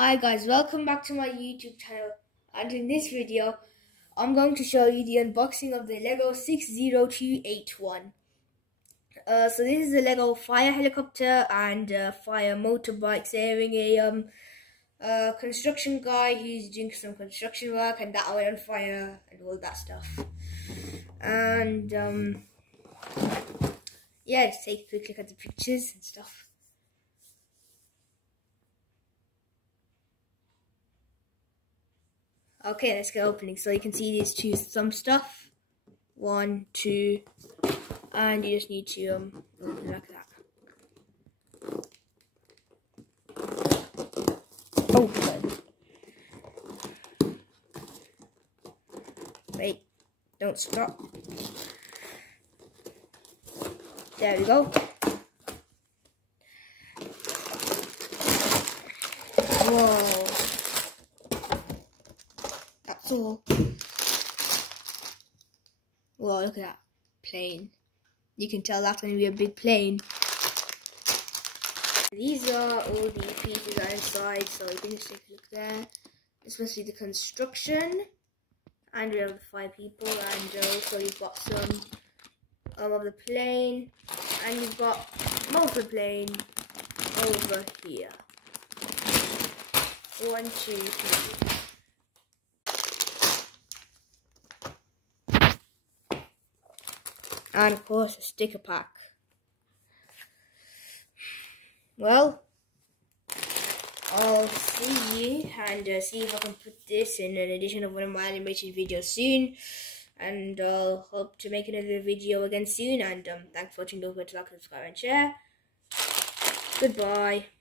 Hi guys, welcome back to my YouTube channel, and in this video I'm going to show you the unboxing of the Lego 60281. So this is a Lego fire helicopter and fire motorbike, saving a construction guy who's doing some construction work, and that went on fire and all that stuff. And yeah, let's take a quick look at the pictures and stuff. Okay, let's get opening. So you can see these two some stuff. 1, 2, and you just need to open it like that. Open. Wait, don't stop. There we go. Whoa. That's all. Whoa, look at that plane. You can tell that's going to be a big plane. These are all the pieces that are inside, so you can just take a look there. This must be the construction. And we have the 5 people, and also you've got some of the plane. And you've got most of the plane over here. 1, 2, 3. And of course a sticker pack. Well, I'll see you and see if I can put this in an edition of one of my animated videos soon. And I'll hope to make another video again soon. And thanks for watching. Don't forget to like, subscribe and share. Goodbye.